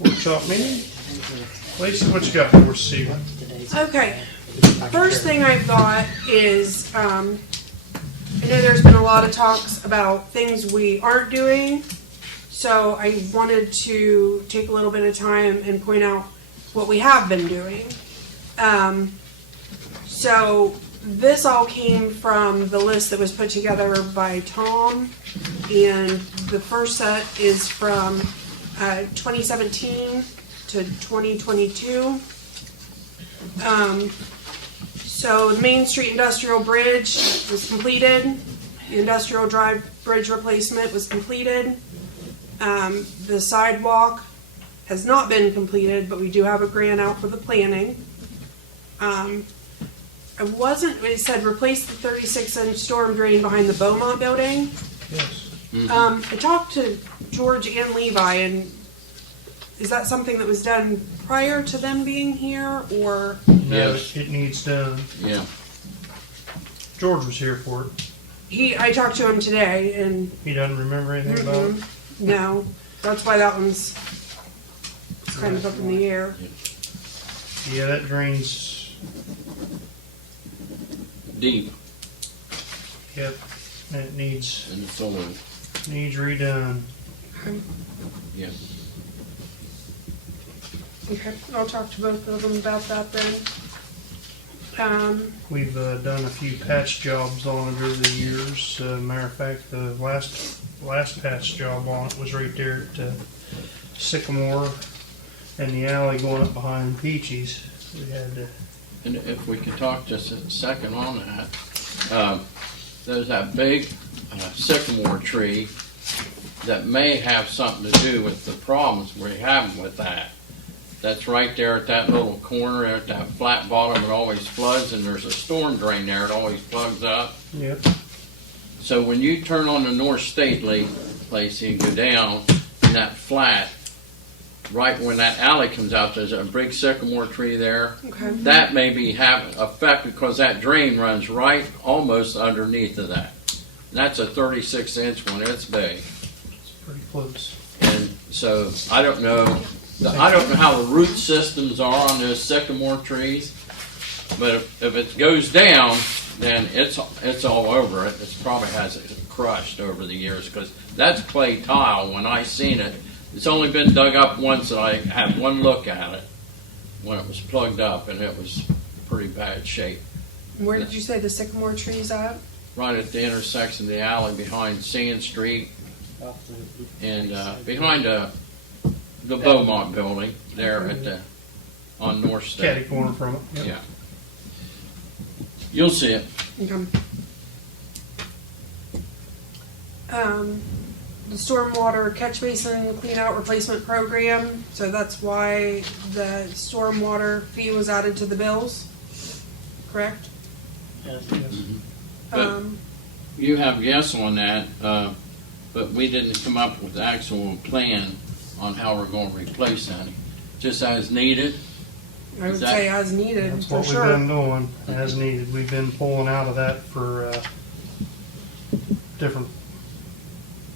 Workshop meeting. Lacey, what you got for us, Stephen? Okay, first thing I've got is, I know there's been a lot of talks about things we aren't doing, so I wanted to take a little bit of time and point out what we have been doing. So this all came from the list that was put together by Tom, and the first set is from 2017 to 2022. So the Main Street Industrial Bridge was completed. The Industrial Drive Bridge replacement was completed. The sidewalk has not been completed, but we do have a grant out for the planning. It said replace the 36-inch storm drain behind the Beaumont building. Yes. I talked to George and Levi, and is that something that was done prior to them being here, or? No, Yes. it needs done. Yeah. George was here for it. I talked to him today, and He doesn't remember anything about it. no, that's why that one's kind of up in the air. Yeah, that drains. Deep, Yep, and it needs and it's old. redone. Yeah. Okay, I'll talk to both of them about that then. We've done a few patch jobs on it over the years. Matter of fact, the last patch job on it was right there at Sycamore and the alley going up behind Peachy's. We had to. And if we could talk just a second on that, there's that big sycamore tree that may have something to do with the problems we're having with that. That's right there at that little corner, at that flat bottom, it always floods, and there's a storm drain there, it always plugs up. Yep. So when you turn on the North Stately, Lacey, and go down in that flat, right when that alley comes out, there's a big sycamore tree there. Okay. That may be having effect because that drain runs right almost underneath of that. That's a 36-inch one, it's big. It's pretty close. And so I don't know how the root systems are on those sycamore trees, but if it goes down, then it's all over it. It probably has it crushed over the years because that's clay tile. When I seen it, it's only been dug up once, and I had one look at it when it was plugged up, and it was pretty bad shape. Where did you say the sycamore tree's at? Right at the intersection of the alley behind Sand Street and behind the Beaumont building there at on North State. Catty corner from it. Yep. Yeah. You'll see it. Okay. The stormwater catch basin clean out replacement program, so that's why the stormwater fee was added to the bills, correct? Yes. But you have yes on that, but we didn't come up with the actual plan on how we're going to replace any. Just as needed. I would say as needed, That's for what we've sure. been doing as needed. We've been pulling out of that for different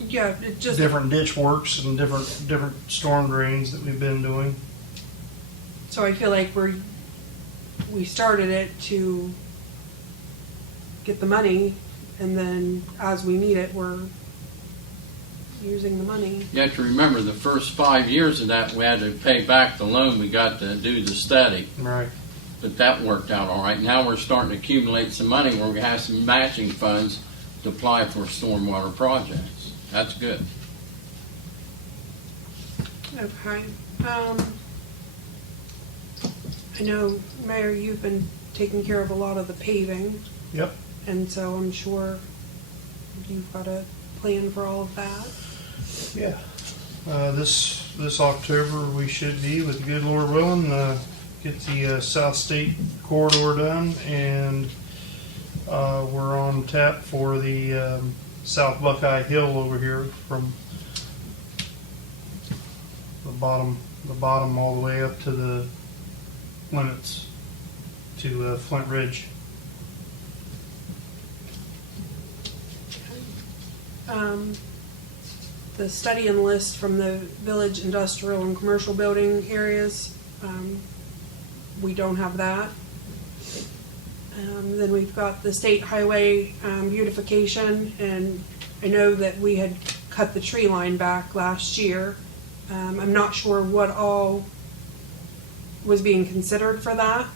Yeah, it just, different ditch works and different storm drains that we've been doing. so I feel like we started it to get the money, and then as we need it, we're using the money. You have to remember the first 5 years of that we had to pay back the loan we got to do the study. Right. But that worked out all right. Now we're starting to accumulate some money where we have some matching funds to apply for stormwater projects. That's good. Okay. I know, Mayor, you've been taking care of a lot of the paving, Yep. and so I'm sure you've got a plan for all of that. Yeah. This October we should be, with the good Lord willing, get the South State corridor done, and we're on tap for the South Buckeye Hill over here from the bottom all the way up to the limits to Flint Ridge. the study and list from the village industrial and commercial building areas. We don't have that. Then we've got the state highway beautification, and I know that we had cut the tree line back last year. I'm not sure what all was being considered for that.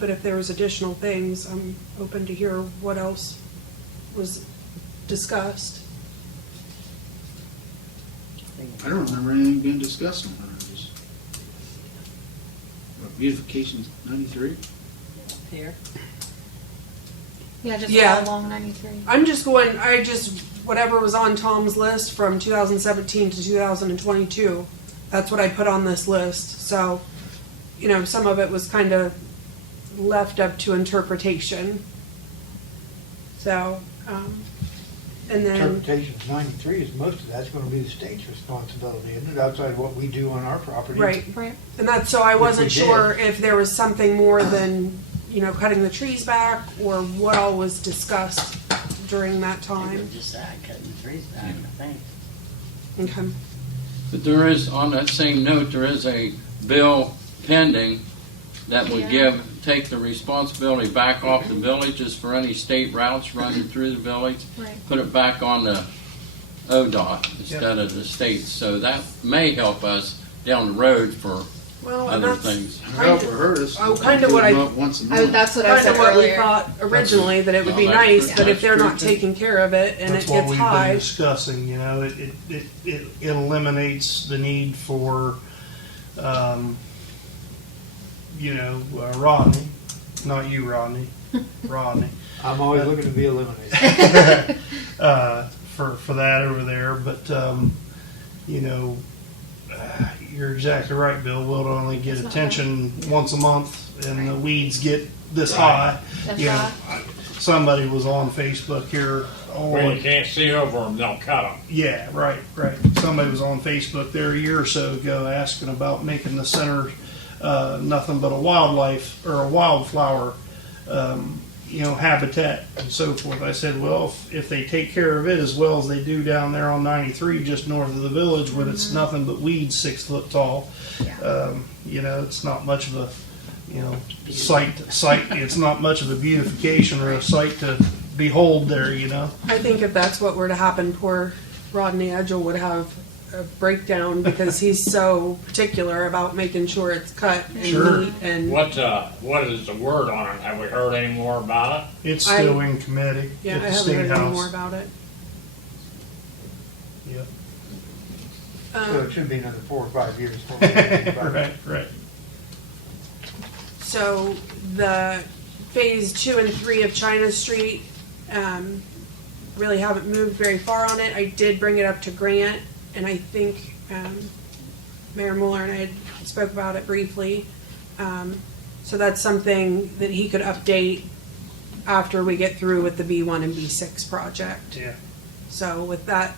But if there was additional things, I'm open to hear what else was discussed. I don't remember anything being discussed on that. Beautification 93? Here. Yeah, just Yeah. all along 93. I'm just going, whatever was on Tom's list from 2017 to 2022, that's what I put on this list. So, some of it was kind of left up to interpretation. So, and then, Interpretation of 93 is most of that's going to be the state's responsibility, isn't it, outside of what we do on our property? right. Right. And that's, so I wasn't Which we sure if there was something more than, cutting the trees back, or what all was discussed during that time. Just that, cutting the trees back, I think. Okay. But there is, on that same note, there is a bill pending that would take the responsibility back off the villages for any state routes running through the village. Right. Put it back on the ODOT instead of the state. So that may help us down the road for Well, and other that's things. Help or hurt us. Oh, kind of what I- Once a I, month. that's what I kind said of what we earlier. thought originally, that it would be Well, that's nice, true. but if That's they're true, not too. taking care of it and That's it what gets we've been high. discussing, it eliminates the need for, Rodney, not you, Rodney, Rodney, I'm always looking to be eliminated. for that over there, but, you're exactly right, Bill. We'll only get It's not attention once a month, and the weeds get this Right. high. That's You know, right. somebody was on Facebook here. When you can't see over them, they'll cut them. Yeah, right. Somebody was on Facebook there a year or so ago asking about making the center nothing but a wildlife or a wildflower, habitat and so forth. I said, well, if they take care of it as well as they do down there on 93, just north of the village, where it's nothing but weeds 6 foot tall, it's not much of a, sight. It's not much of a beautification or a sight to behold there. I think if that's what were to happen, poor Rodney Edgell would have a breakdown, because he's so particular about making sure it's cut and Sure. neat and, What is the word on it? Have we heard any more about it? It's still in committee yeah, at I the haven't state heard any more house. about it. Yep. So it should be another 4 or 5 years. before we get anything back. Right. So the phase 2 and 3 of China Street, really haven't moved very far on it. I did bring it up to Grant, and I think Mayor Mueller and I had spoke about it briefly. So that's something that he could update after we get through with the B1 and B6 project. Yeah. So with that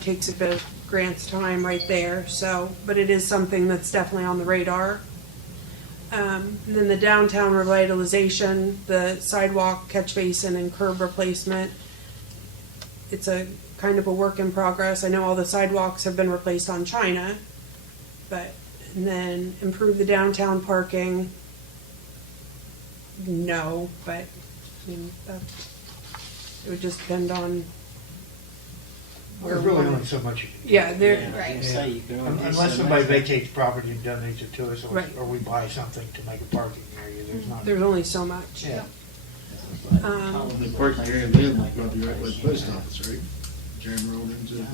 takes a bit of Grant's time right there. So, but it is something that's definitely on the radar. And then the downtown revitalization, the sidewalk, catch basin, and curb replacement. It's a kind of a work in progress. I know all the sidewalks have been replaced on China, and then improve the downtown parking. No, but it would just depend on There's really only so much you can do. yeah, there. Yeah, I was gonna say, you can only do Unless so somebody much. vacates property and donates it to us, Right. or we buy something to make a parking area, there's not. There's only so much. Yeah. The parking area available is probably right by the post office, right? Jeremy rolled into it.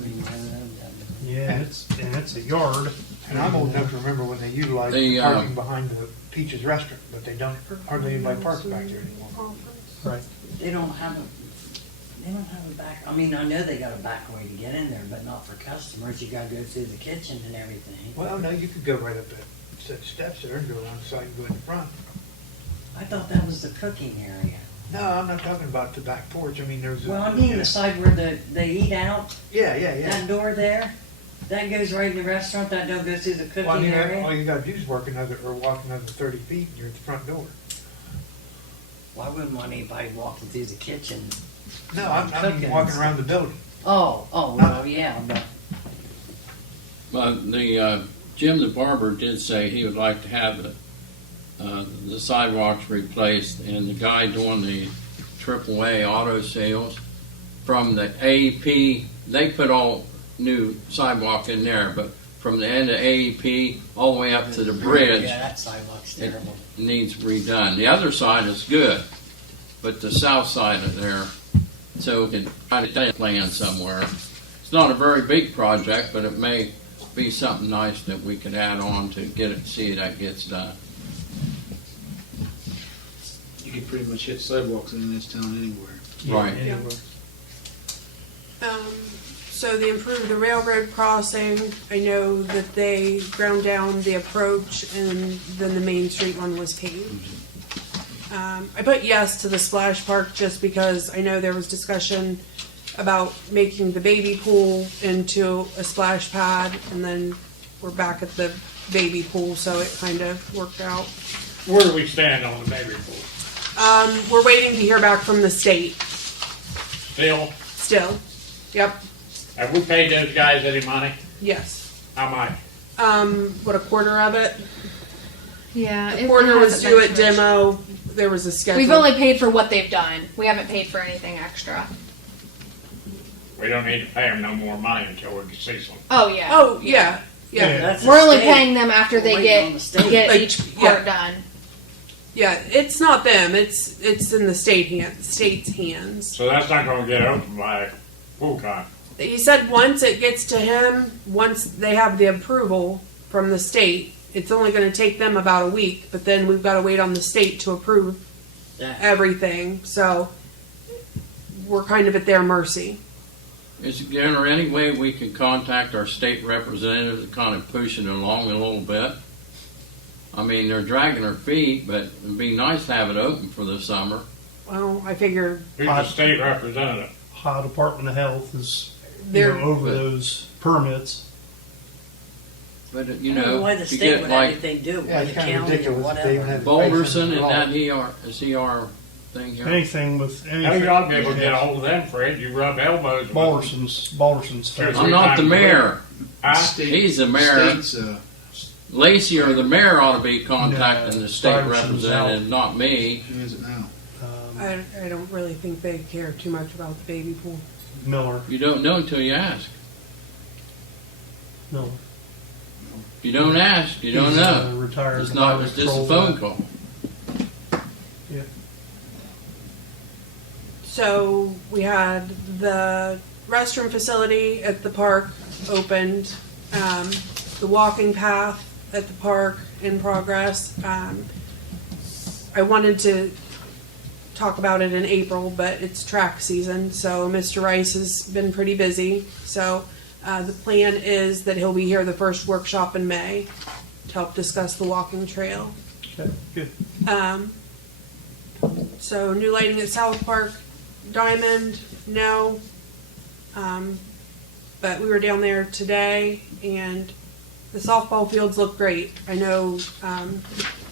Yeah, it's a yard. And I'm old enough to remember when they utilized The, the parking behind the Peaches Restaurant, but they don't, hardly anybody parks back there anymore. Right. They don't have a back, I mean, I know they got a back way to get in there, but not for customers. You gotta go through the kitchen and everything. Well, no, you could go right up that set of steps there and go around the side and go in the front. I thought that was the cooking area. No, I'm not talking about the back porch, I mean, there's. Well, I mean the side where they eat out, Yeah, that door there, that goes right in the restaurant, that don't go through the Well, I cooking mean, all area. you gotta do is walk another 30 feet and you're at the front door. Why wouldn't want anybody walking through the kitchen? No, I mean Cooking walking and around the building. Oh, well, yeah, but The Jim the barber did say he would like to have the sidewalks replaced, and the guy doing the AAA auto sales from the AEP, they put all new sidewalk in there, but from the end of AEP all the way up to the bridge, yeah, that sidewalk's terrible. needs redone. The other side is good, but the south side of there, so we can try to plan somewhere. It's not a very big project, but it may be something nice that we could add on to get it, see that gets done. You can pretty much hit sidewalks in this town anywhere. Right. Anyway. So they improved the railroad crossing. I know that they ground down the approach and then the Main Street one was paved. I put yes to the splash park just because I know there was discussion about making the baby pool into a splash pad, and then we're back at the baby pool, so it kind of worked out. Where do we stand on the baby pool? We're waiting to hear back from the state Still? Yep, Have we paid those guys any money? yes. How much? What, a quarter of it? Yeah. A quarter was hasn't due been at too much. demo. There was a schedule. We've only paid for what they've done. We haven't paid for anything extra. We don't need to pay them no more money until we can see some. Oh yeah. Oh, yeah, yeah. That's We're the only state. paying them after they Waiting on the get state. each part done. Yeah, it's not them. It's in the state's hands. So that's not gonna get open by pool time. He said once it gets to him, once they have the approval from the state, it's only going to take them about a week. But then we've got to wait on the state to approve Yeah. everything. So we're kind of at their mercy. Is there any way we can contact our state representatives to kind of push it along a little bit? I mean, they're dragging their feet, but it'd be nice to have it open for the summer. Well, I figure Who's the state representative? Ohio Department of Health is they're over But- those permits. But, I don't know why the if you state get would have like anything to do with Yeah, the it's kind of county or ridiculous that they even whatever. have. Boulderson, is he our thing here? Anything with How anything. you ought to be able to get a hold of them, Fred? You rub elbows with them. Balderson's Sure. I'm not the mayor. Huh? He's the mayor. State's, Lacey or the mayor ought to be contacting the state Stuyvesant's representative, not me. who is it now? I don't really think they care too much about the baby pool. Miller. You don't know until you ask. Miller. If you don't ask, you don't He's, know. retired. It's not, it's just a phone call. So we had the restroom facility at the park opened, the walking path at the park in progress. I wanted to talk about it in April, but it's track season, so Mr. Rice has been pretty busy. So the plan is that he'll be here the first workshop in May to help discuss the walking trail. Okay, good. So new lighting at South Park, Diamond, no. But we were down there today and the softball fields look great. I know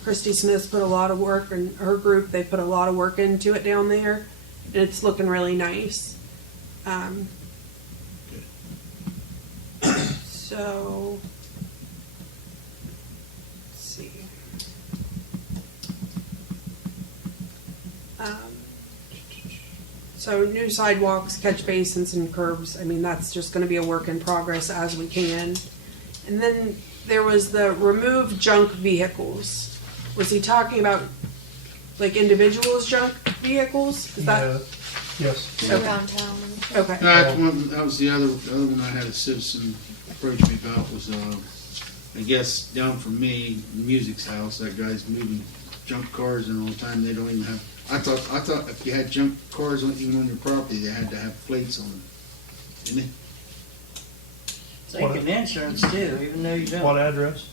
Christy Smith's put a lot of work, and her group, they put a lot of work into it down there. And it's looking really nice. So, let's see. So new sidewalks, catch basins, and curbs. I mean, that's just going to be a work in progress as we can. And then there was the remove junk vehicles. Was he talking about like individuals' junk vehicles? Is that Yes. Around town. okay? That was the other one I had a citizen approach me about was, I guess down from me, Music's house, that guy's moving junk cars in all the time. They don't even have, I thought if you had junk cars even on your property, they had to have plates on them. Didn't they? Taking insurance too, even though you What don't. address?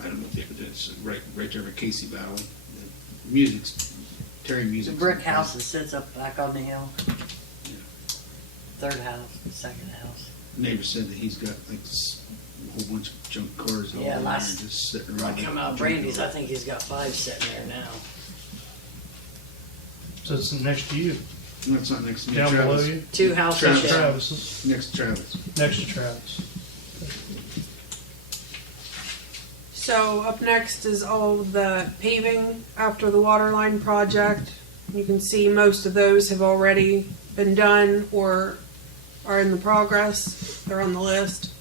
I don't know if they, but it's right there at Casey Valley. Music's, Terry The Music's. brick house that sits up back on the hill. Third house, second house. Neighbor said that he's got like a whole bunch of junk cars all Yeah, in there last- just sitting When around. I come out of Brandy's, I think he's got 5 sitting there now. So it's next to you. That's not next to me. Down below Travis. you? Two houses Travis. down. Travis's, Next to Travis. next to Travis. So up next is all the paving after the water line project. You can see most of those have already been done or are in the progress. They're on the list.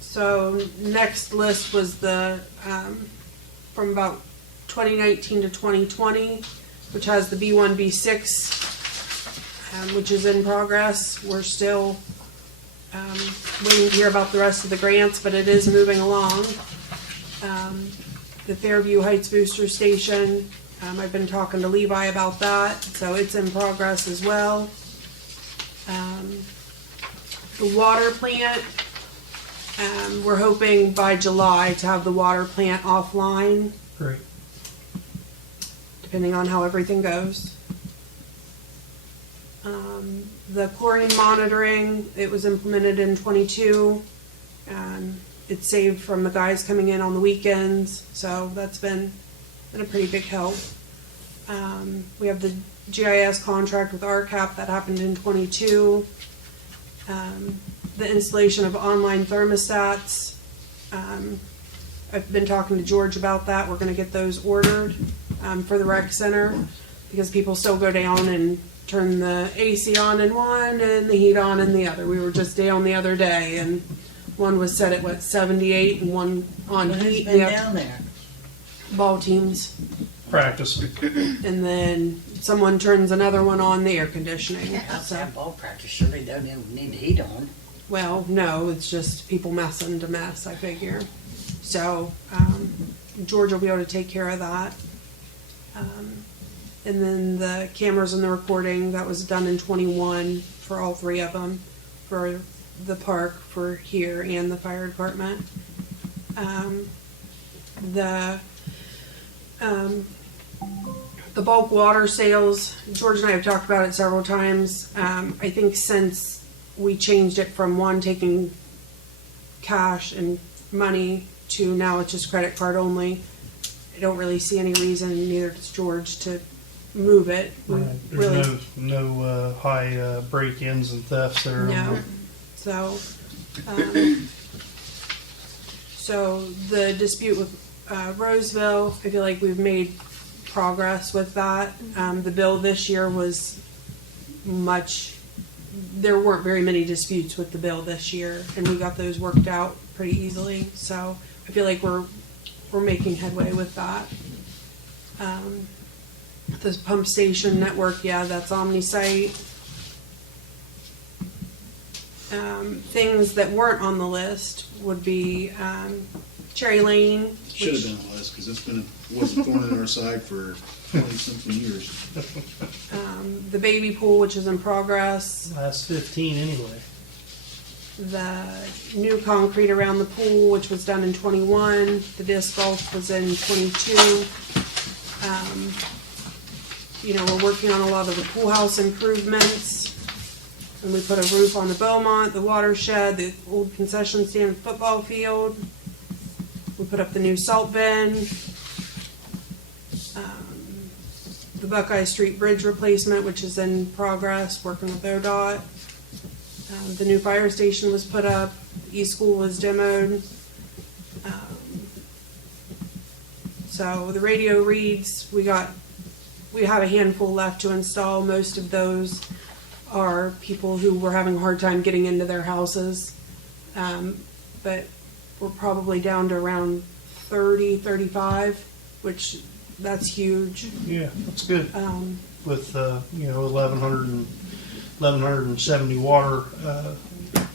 So next list was the from about 2019 to 2020, which has the B1, B6, which is in progress. We're still waiting to hear about the rest of the grants, but it is moving along. The Fairview Heights Booster Station, I've been talking to Levi about that, so it's in progress as well. The water plant, we're hoping by July to have the water plant offline, Great. depending on how everything goes. The chlorine monitoring, it was implemented in 22. It's saved from the guys coming in on the weekends, so that's been a pretty big help. We have the GIS contract with RCAP that happened in 22. The installation of online thermostats. I've been talking to George about that. We're gonna get those ordered for the rec center because people still go down and turn the AC on in one and the heat on in the other. We were just down the other day and one was set at 78 and one on Who's heat. been The down there? ball teams. Practice. And then someone turns another one on the air conditioning. Yeah, So, that ball practice surely don't even need the heat on. well, no, it's just people messing to mess, I figure. So, George will be able to take care of that. And then the cameras and the recording, that was done in 21 for all three of them, for the park, for here, and the fire department. The bulk water sales, George and I have talked about it several times. I think since we changed it from one taking cash and money to now it's just credit card only, I don't really see any reason, neither does George, to move it. We Right. really- There's no high break-ins and thefts there. No. So, so the dispute with Roseville, I feel like we've made progress with that. The bill this year was there weren't very many disputes with the bill this year, and we got those worked out pretty easily. So I feel like we're making headway with that. The pump station network, yeah, that's OmniSite. Things that weren't on the list would be Cherry Lane. Should have been on the list, because it's was a thorn in our side for 20-something years. The baby pool, which is in progress. Last 15 anyway. The new concrete around the pool, which was done in 21. The disc golf was in 22. We're working on a lot of the pool house improvements. And we put a roof on the Beaumont, the watershed, the old concession stand football field. We put up the new salt bin. The Buckeye Street Bridge replacement, which is in progress, working with ODOT. The new fire station was put up. East School was demoed. So the radio reads, we have a handful left to install. Most of those are people who were having a hard time getting into their houses. But we're probably down to around 30, 35, which that's huge. Yeah, that's good. With 1,170 water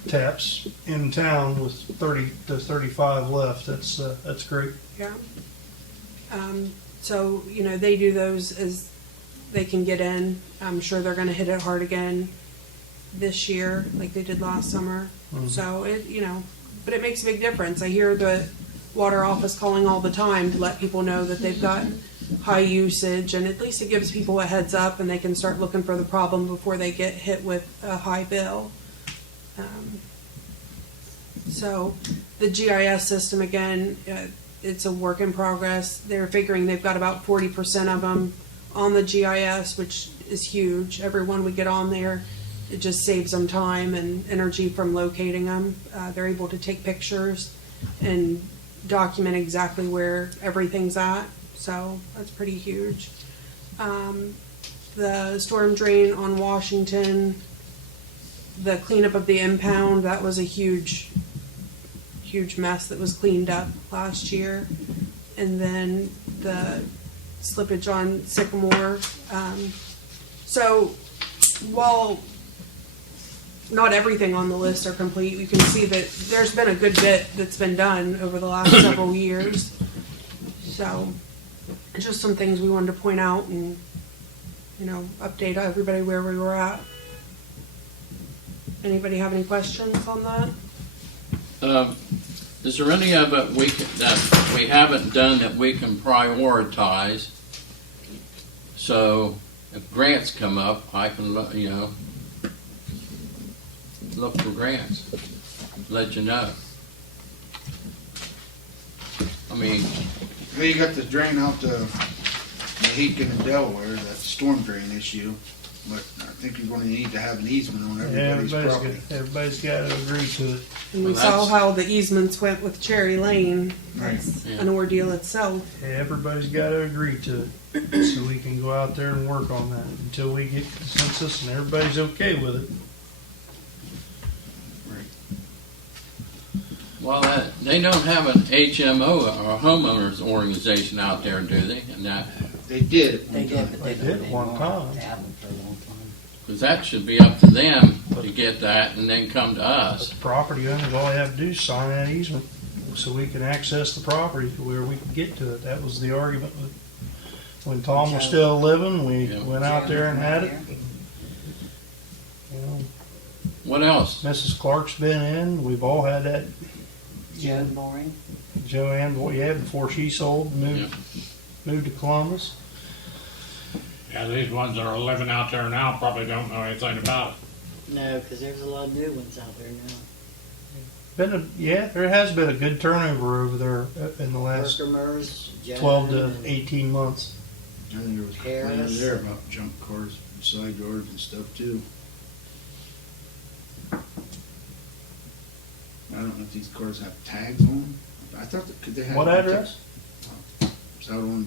taps in town with 30 to 35 left. That's great. Yeah. So, they do those as they can get in. I'm sure they're gonna hit it hard again this year, like they did last summer. So but it makes a big difference. I hear the water office calling all the time to let people know that they've got high usage, and at least it gives people a heads up and they can start looking for the problem before they get hit with a high bill. So the GIS system, again, it's a work in progress. They're figuring they've got about 40% of them on the GIS, which is huge. Everyone we get on there, it just saves them time and energy from locating them. They're able to take pictures and document exactly where everything's at, so that's pretty huge. The storm drain on Washington, the cleanup of the impound, that was a huge mess that was cleaned up last year. And then the slippage on Sycamore. So while not everything on the list are complete, you can see that there's been a good bit that's been done over the last several years. So just some things we wanted to point out and, update everybody where we were at. Anybody have any questions on that? Is there any of it that we haven't done that we can prioritize? So if grants come up, I can look for grants, let you know. I mean, Well, you got the drain out to Mohican and Delaware, that storm drain issue, but I think you're going to need to have an easement on everybody's property. Everybody's got to agree to it. And we Well, saw that's- how the easements went with Cherry Lane. That's Right. an ordeal itself. Everybody's got to agree to it, so we can go out there and work on that until we get consensus and everybody's okay with it. well, they don't have an HMO or a homeowners organization out there, do they? And that, They did at They one did, time. but They they did don't at one anymore. time. They haven't for a long time. because that should be up to them to get that and then come to But us. the property owners, all they have to do is sign that easement so we can access the property to where we can get to it. That was the argument with, when Tom was still living, we Yeah. went out there and had it. You know, What else? Mrs. Clark's been in, we've all had that. Joe Boring. Joanne, before she sold, moved to Columbus. Yeah, these ones that are living out there now probably don't know anything about it. No, because there's a lot of new ones out there now. There has been a good turnover over there in the last Worker Mers, Joe, 12 to and 18 months. I think there was Harris. complaints there about junk cars, side yards and stuff too. I don't know if these cars have tags on them. I thought that, could they have? What address? It's out on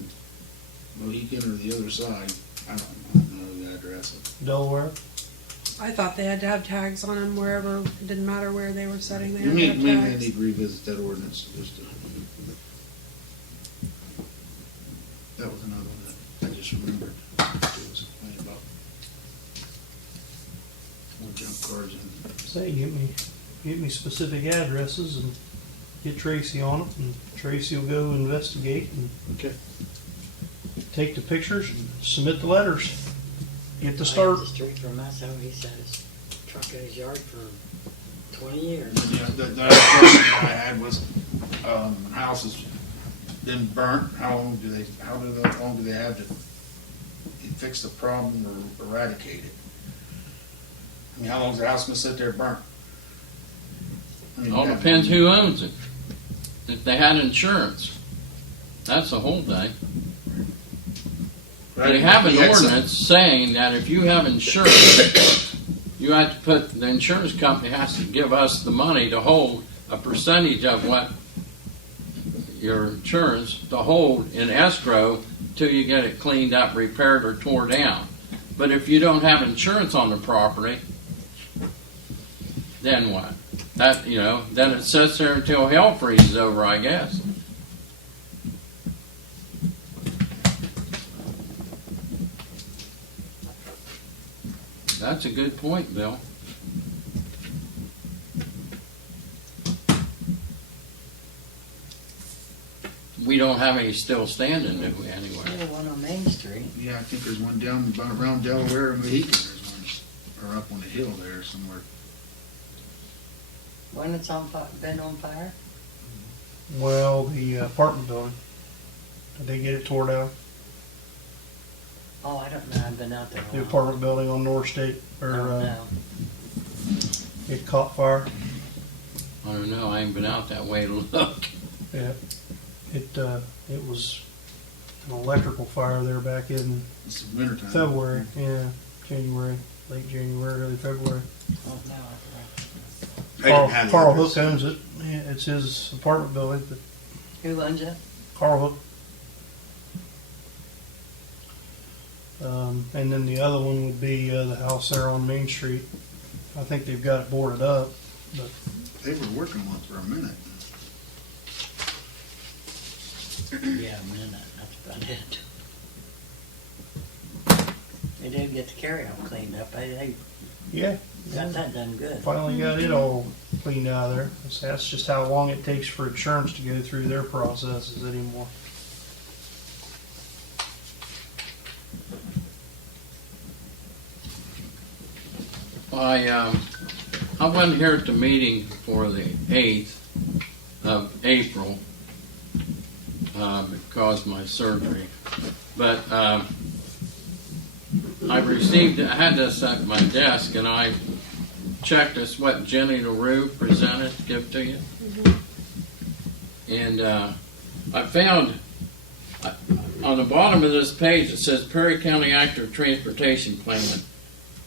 Mohican or the other side. I don't know the address. Delaware. I thought they had to have tags on them wherever, it didn't matter where they were setting, they We had to may, have we may tags. need to revisit that ordinance just to. That was another one that I just remembered. There was a complaint about more junk cars and. Say, get me specific addresses and get Tracy on it, and Tracy will go investigate and Okay. take the pictures and submit the letters. Get the Right start. up the street from us, how he set his truck in his yard for 20 years. Yeah, the other question I had was, house has been burnt, how long do they have to fix the problem or eradicate it? I mean, how long is the house gonna sit there burnt? I mean, All that- depends who owns it. If they had insurance, that's the whole thing. They have an We had some- ordinance saying that if you have insurance, you have to put, the insurance company has to give us the money to hold a percentage of what your insurance to hold in escrow till you get it cleaned up, repaired, or tore down. But if you don't have insurance on the property, then what? That, then it sits there until hell freezes over, I guess. That's a good point, Bill. We don't have any still standing, do we, anyway? There's one on Main Street. Yeah, I think there's one down around Delaware and Mohican, there's one, or up on the hill there somewhere. One that's been on fire. Well, the apartment building. Did they get it tore down? Oh, I don't know, I've been out there a The while. apartment building on North State, I or don't know. it caught fire. I don't know, I ain't been out that way to look. Yeah, it was an electrical fire there back in It's winter time. February, yeah, January, late January, early February. Oh, no, I Carl, have the Carl address. Hook owns it. Yeah, it's his apartment building, but Who owns it? Carl Hook. And then the other one would be the house there on Main Street. I think they've got it boarded up, but They were working on it for a minute. Yeah, a minute, that's about it. They did get the carryout cleaned up, they yeah, got that done good. finally got it all cleaned out of there. That's just how long it takes for insurance to go through their processes anymore. I wasn't here at the meeting for the 8th of April because of my surgery. But I had this at my desk, and I checked this, what Jenny LaRue presented to give to you. And I found on the bottom of this page it says Perry County Active Transportation Plan.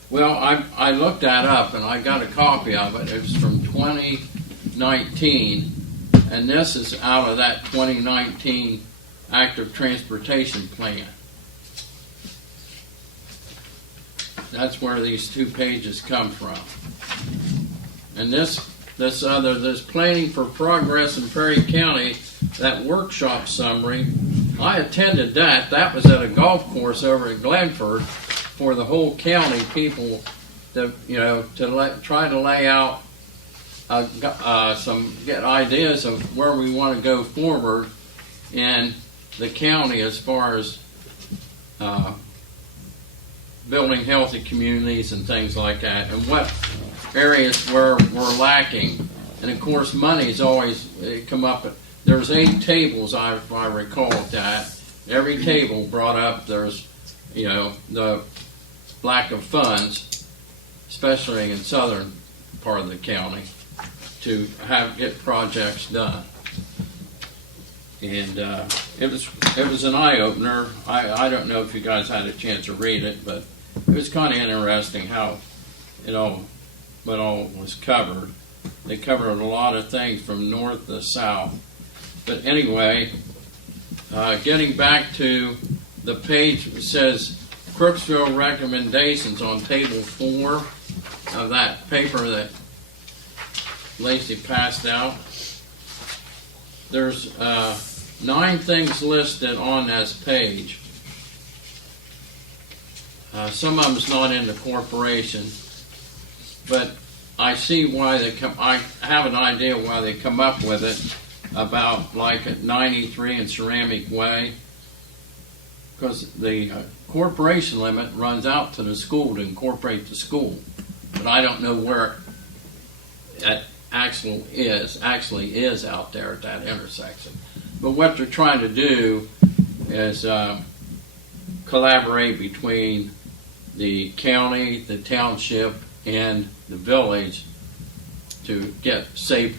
Well, I looked that up and I got a copy of it. It was from 2019, and this is out of that 2019 Active Transportation Plan. That's where these 2 pages come from. And this Planning for Progress in Perry County, that workshop summary, I attended that. That was at a golf course over at Glenford, for the whole county people to, try to lay out get ideas of where we want to go forward in the county as far as building healthy communities and things like that, and what areas where we're lacking. And of course, money's always come up. There's 8 tables, if I recall that. Every table brought up there's, the lack of funds, especially in southern part of the county, to get projects done. And it was an eye opener. I don't know if you guys had a chance to read it, but it was kind of interesting how what all was covered. They covered a lot of things from north to south. But anyway, getting back to the page, that says Crooksville recommendations on table 4 of that paper that Lacey passed out. There's 9 things listed on this page. Some of them's not in the corporation, but I see why I have an idea why they come up with it, about like at 93 and Ceramic Way, because the corporation limit runs out to the school to incorporate the school, but I don't know where it actually is out there at that intersection. But what they're trying to do is collaborate between the county, the township, and the village to get safe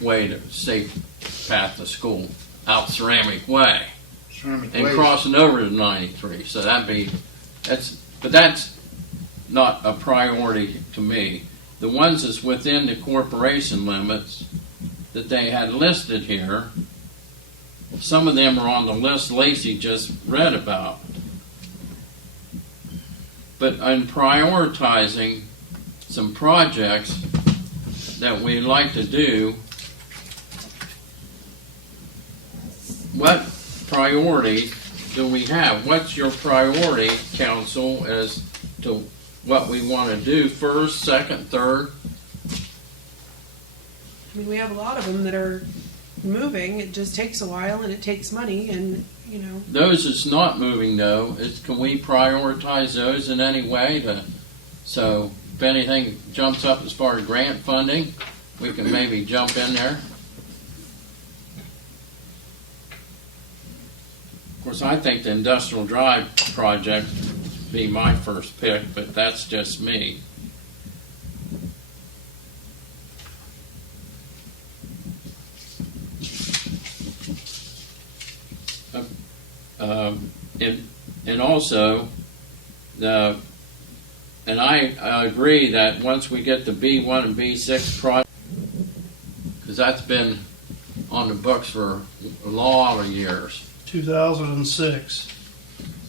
path to school out Ceramic Way Ceramic and Waste. crossing over to 93. So that's not a priority to me. The ones that's within the corporation limits that they had listed here, some of them are on the list Lacey just read about. But in prioritizing some projects that we'd like to do, what priority do we have? What's your priority, council, as to what we want to do first, second, third? I mean, we have a lot of them that are moving. It just takes a while and it takes money, and Those that's not moving though, can we prioritize those in any way so if anything jumps up as far as grant funding, we can maybe jump in there? Of course, I think the Industrial Drive project would be my first pick, but that's just me. and also and I agree that once we get the B1 and B6 project, because that's been on the books for a lot of years. 2006.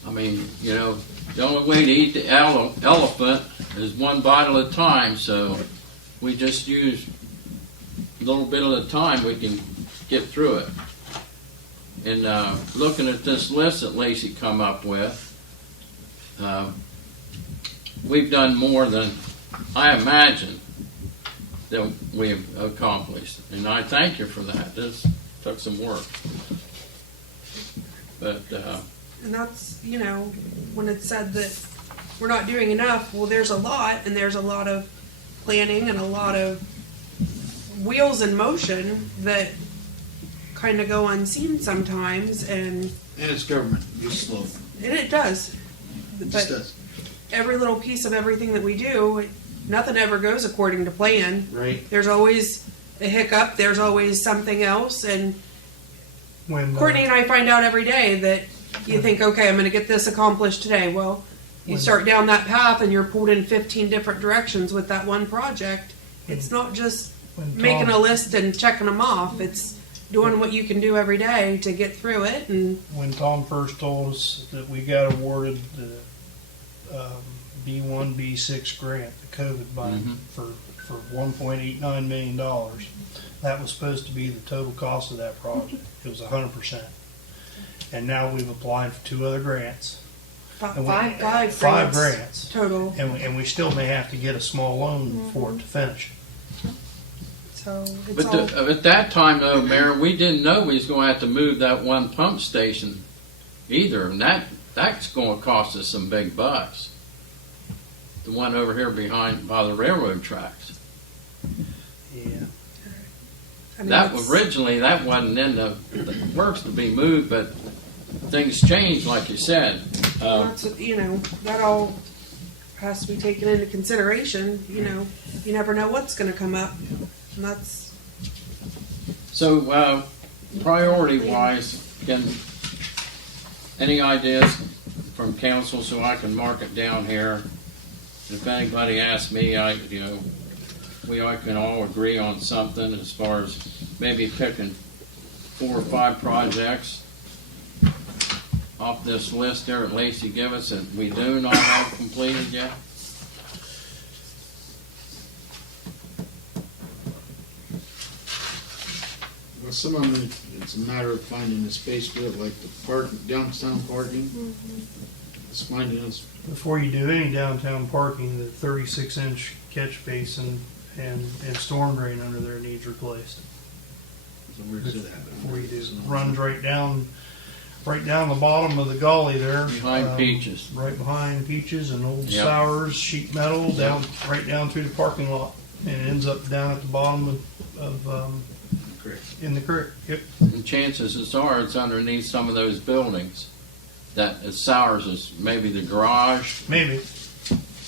I mean, you know, the only way to eat the elephant is one bite at a time, so we just use a little bit at a time, we can get through it. And looking at this list that Lacey come up with, we've done more than I imagined that we've accomplished. And I thank you for that. This took some work. But And that's, you know, when it's said that we're not doing enough, well, there's a lot, and there's a lot of planning and a lot of wheels in motion that kind of go unseen sometimes, and it's government, it's slow. it does. It But just does. every little piece of everything that we do, nothing ever goes according to plan. Right. There's always a hiccup, there's always something else, and When Courtney and I find out every day that you think, okay, I'm going to get this accomplished today. Well, you start down that path and you're pulled in 15 different directions with that one project. It's not just making a list and checking them off. It's doing what you can do every day to get through it. And when Tom first told us that we got awarded the B1, B6 grant, the COVID bond, for $1.89 million, that was supposed to be the total cost of that project. It was 100%. And now we've applied for 2 other grants. Five grants total. And we still may have to get a small loan for it to finish. So it's but all, at that time, though, Mayor, we didn't know we was going to have to move that one pump station either, and that's going to cost us some big bucks. The one over here behind by the railroad tracks. Yeah. I mean, That it's- was originally that wasn't in the works to be moved, but things changed, like you said. that's, you know, that all has to be taken into consideration. You know, you never know what's going to come up. And that's, So, priority-wise, any ideas from council so I can mark it down here? If anybody asks me, we can all agree on something as far as maybe picking 4 or 5 projects off this list there that Lacey gave us that we do not have completed yet. Well, some of them, it's a matter of finding the space for it, like the downtown parking. It's finding us. Before you do any downtown parking, the 36-inch catch basin and storm drain under there needs replaced. Where's it at? Before you do, runs right down the bottom of the gully there. Behind Peaches. Right behind Peaches and Old Yep. Sours, sheet metal, right down through the parking lot. And it ends up down at the bottom of Correct. in the creek. Yep. And chances are it's underneath some of those buildings. That as sours as maybe the garage. Maybe.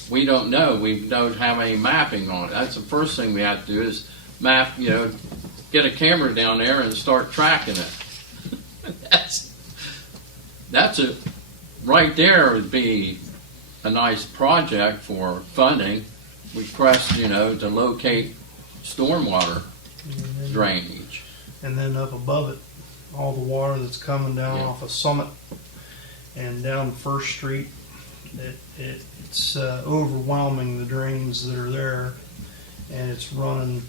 We don't know. We don't have any mapping on it. That's the first thing we have to do is map, get a camera down there and start tracking it. That's a, right there would be a nice project for funding. Request, to locate stormwater drainage. And then up above it, all the water that's coming down Yeah. off of Summit and down First Street, it's overwhelming the drains that are there, and it's running.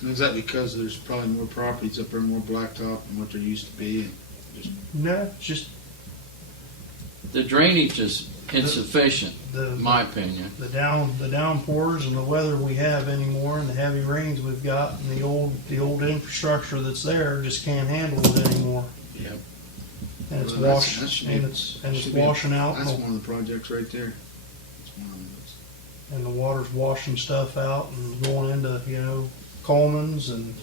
And is that because there's probably more properties up there, more blacktop than what there used to be? And just No, just The drainage is insufficient, the in my opinion. the downpours and the weather we have anymore, and the heavy rains we've got, and the old infrastructure that's there just can't handle it anymore. Yep. And it's Well, that's- washing, that should and be- it's should be- washing out. That's one of the projects right there. That's one of them. And the water's washing stuff out and going into, Coleman's, and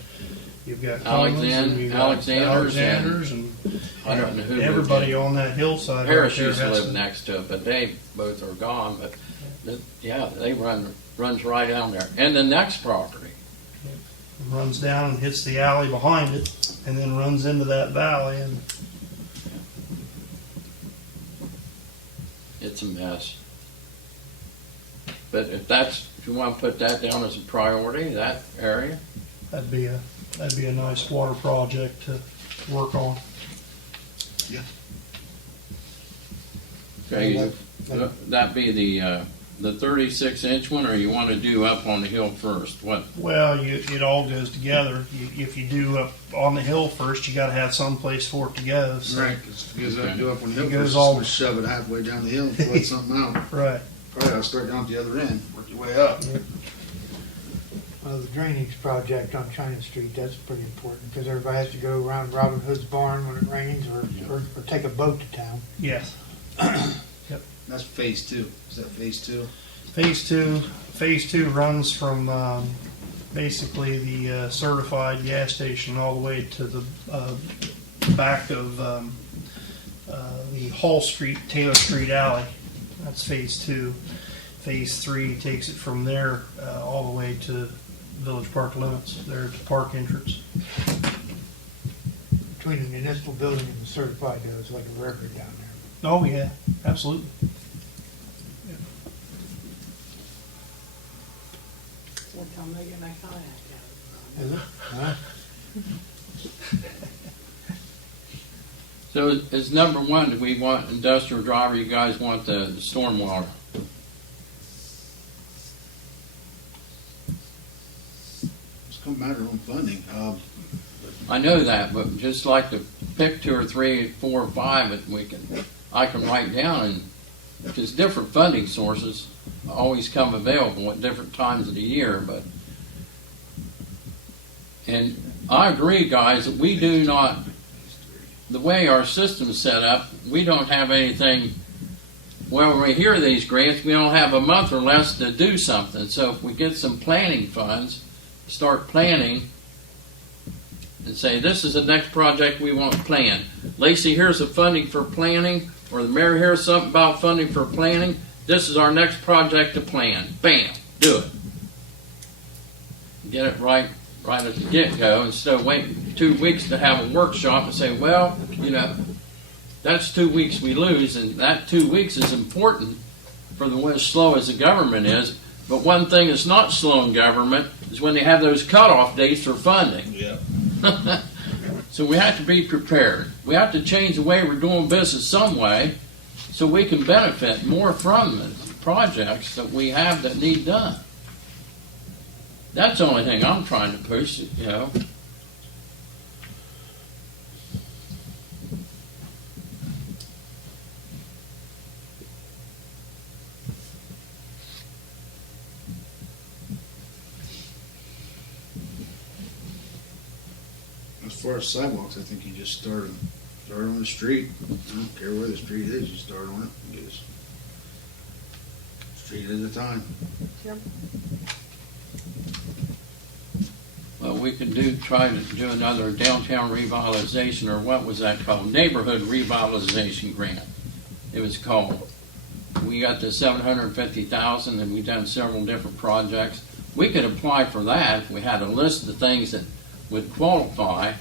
you've got Coleman's and you've got Alexander's and I don't know who everybody on that hillside. Harris right there used to has live next to it, but they both are gone. But they runs right down there. And the next property. runs down and hits the alley behind it, and then runs into that valley. And it's a mess. But if you want to put that down as a priority, that area, That'd be a nice water project to work on. okay, that be the 36-inch one, or you want to do up on the hill first? What? Well, it all goes together. If you do up on the hill first, you got to have some place for it to go. So. Right, because I do up on the hill, It goes first, all- just shove it halfway down the hill and flood something out. Right. Probably I'll start down at the other end, work your way up. Well, the drainage project on China Street, that's pretty important, because everybody has to go around Robin Hood's barn when it rains, or take a boat to town. Yes. That's phase 2. Is that phase 2? Phase two runs from basically the certified gas station all the way to the back of the Hall Street, Taylor Street alley. That's phase 2. Phase 3 takes it from there all the way to Village Park limits, there at the park entrance. Between the municipal building and the certified, it's like a river down there. Oh, yeah, absolutely. What time they get my kayak out? Is it? Huh? So is number one, do we want industrial driver, you guys want the stormwater? It's gonna matter on funding. I know that, but just like to pick 2 or 3, 4 or 5 that I can write down, and because different funding sources always come available at different times of the year, and I agree, guys, that we do not, the way our system's set up, we don't have anything, well, when we hear these grants, we don't have a month or less to do something. So if we get some planning funds, start planning, and say, this is the next project we want to plan. Lacey, here's the funding for planning, or the mayor, here's something about funding for planning. This is our next project to plan. Bam, do it. Get it right at the get-go, instead of waiting 2 weeks to have a workshop and say, well, that's 2 weeks we lose, and that 2 weeks is important for as slow as the government is. But one thing that's not slow in government is when they have those cutoff dates for funding. Yeah. So we have to be prepared. We have to change the way we're doing business some way so we can benefit more from the projects that we have that need done. That's the only thing I'm trying to push, As far as sidewalks, I think you just start on the street. I don't care where the street is, you start on it. Just street at a time. Well, we can try to do another downtown revitalization, or what was that called? Neighborhood revitalization grant, it was called. We got the $750,000, and we've done several different projects. We could apply for that if we had a list of the things that would qualify.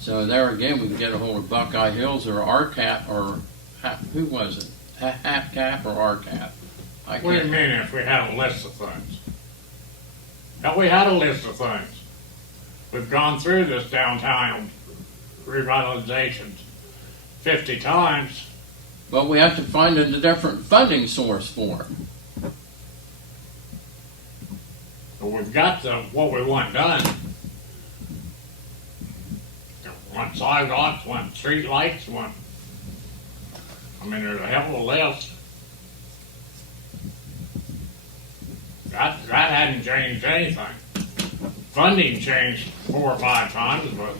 So there again, we can get a hold of Buckeye Hills or RCAP, or who was it? HAPCAP or RCAP? What do you mean if we had a list of things? Now, we had a list of things. We've gone through this downtown revitalization 50 times. But we have to find a different funding source for it. But we've got what we want done. Want sidewalks, want street lights, there's a hell of a list. That hadn't changed anything. Funding changed 4 or 5 times, but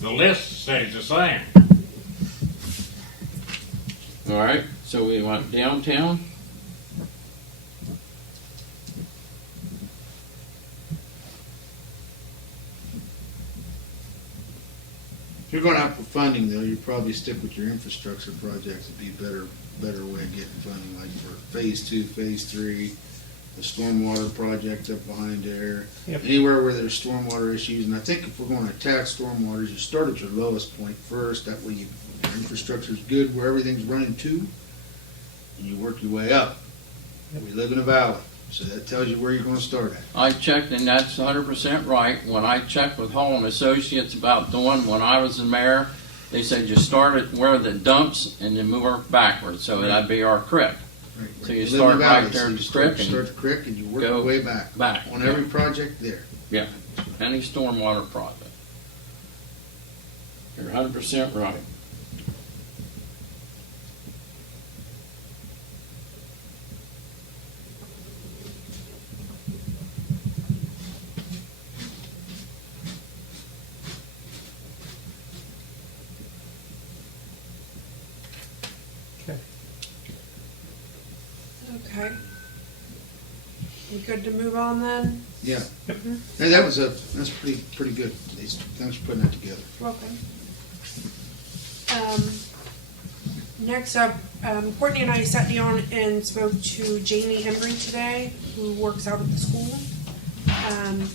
the list stays the same. All right, so we want downtown. If you're going out for funding, though, you probably stick with your infrastructure projects. It'd be a better way of getting funding, like for phase 2, phase 3, the stormwater project up behind there. Yep. Anywhere where there's stormwater issues, and I think if we're going to attack stormwaters, you start at your lowest point first. That way, your infrastructure's good where everything's running to, and you work your way up. We live in a valley, so that tells you where you're going to start at. I checked, and that's 100% right. When I checked with Hall and Associates about doing, when I was the mayor, they said you start at where the dumps and then move work backwards. So that'd be our creek. Right. So you live in start a valley, right there so at you the start creek the and creek and you work go your way back. back. On every project there. Yeah, any stormwater project. You're 100% right. Okay. We good to move on then? Yeah. Hey, that's pretty good. Thanks for putting that together. Welcome. Next up, Courtney and I sat down and spoke to Jamie Embry today, who works out at the school.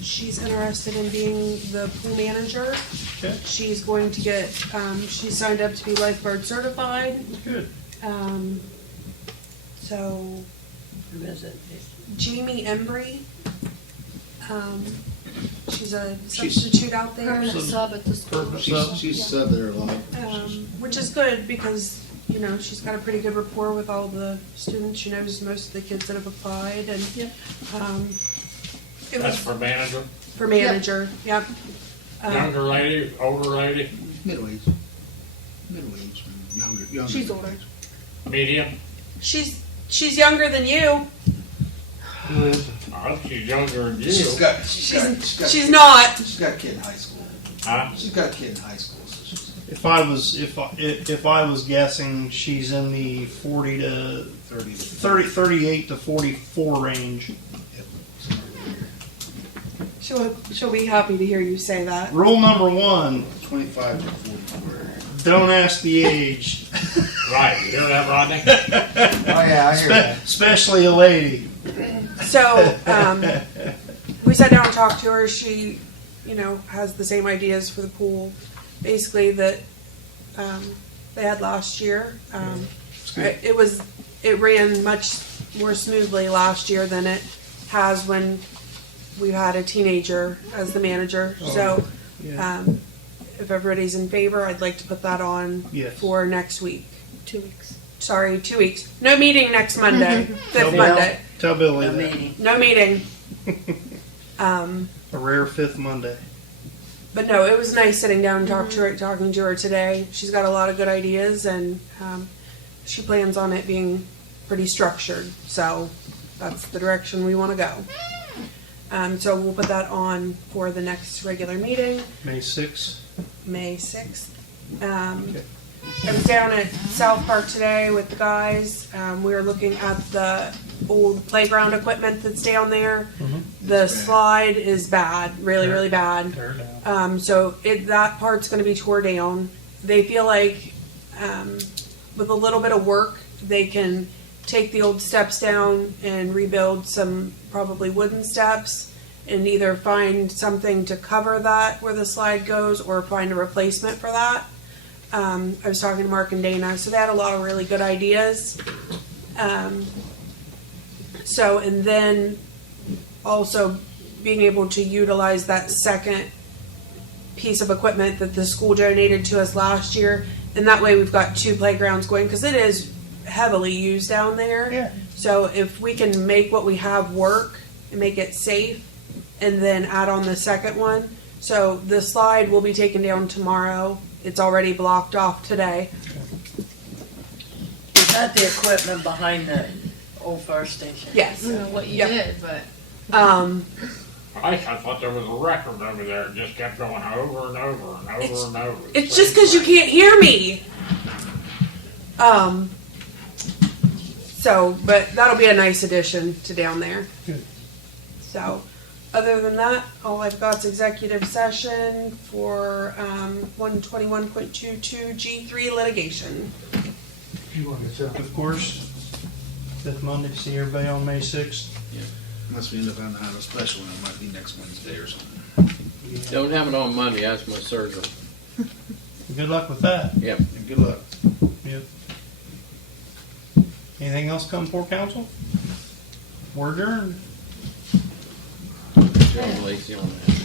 She's interested in being the pool manager. Okay. She's going to get, she's signed up to be lifeguard certified. Good. So Who is it? Jamie Embry, she's a substitute out there. Permanent sub at the school. Permanent She's sub there a lot. Which is good because, you know, she's got a pretty good rapport with all the students. She knows most of the kids that have applied and, Yep. it That's was for manager, for manager, yep. younger lady, older lady, Middle age. Younger. She's older. medium. She's younger than you. I think she's younger than you. She's not. She's got a kid in high school. Huh? She's got a kid in high school. So she's If I was guessing, she's in the 40 to 38 to 44 range. She'll be happy to hear you say that. Rule number 1: 25 to 44. don't ask the age, Right, you hear that, Rodney? Oh yeah, I hear that. especially a lady. So we sat down and talked to her. She, you know, has the same ideas for the pool, basically that they had last year. It ran much more smoothly last year than it has when we had a teenager as the manager. So Yeah. if everybody's in favor, I'd like to put that on Yes. for next week. 2 weeks. Sorry, 2 weeks. No meeting next Monday, fifth Bill. Monday. Tell Billy No that. meeting. No meeting. A rare 5th Monday. But no, it was nice sitting down and talking to her today. She's got a lot of good ideas, and she plans on it being pretty structured. So that's the direction we want to go. So we'll put that on for the next regular meeting, May 6th. May 6th. Okay. I was down at South Park today with the guys. We were looking at the old playground equipment that's down there. The slide is bad, really bad. Tear it down. So that part's going to be tore down. They feel like with a little bit of work, they can take the old steps down and rebuild some probably wooden steps and either find something to cover that where the slide goes or find a replacement for that. I was talking to Mark and Dana, so they had a lot of really good ideas. And then also being able to utilize that second piece of equipment that the school donated to us last year, and that way we've got 2 playgrounds going because it is heavily used down there. Yeah. So if we can make what we have work and make it safe, and then add on the second one. So the slide will be taken down tomorrow. It's already blocked off today. Is that the equipment behind the old fire station? Yes. I don't know what you Yep. did, but I thought there was a record over there. It just kept going over and over and over and over. It's just because you can't hear me. But that'll be a nice addition to down there. Good. So, other than that, all I've got is executive session for 121.22 G3 litigation. You want to Of course, 5th Monday, see everybody on May 6th. Unless we end up having to have a special one, it might be next Wednesday or something. Don't have it on Monday, that's my surgery. Good luck with that. Yep. And good luck. Yep. Anything else come before council? We're adjourned. John Lacey on that.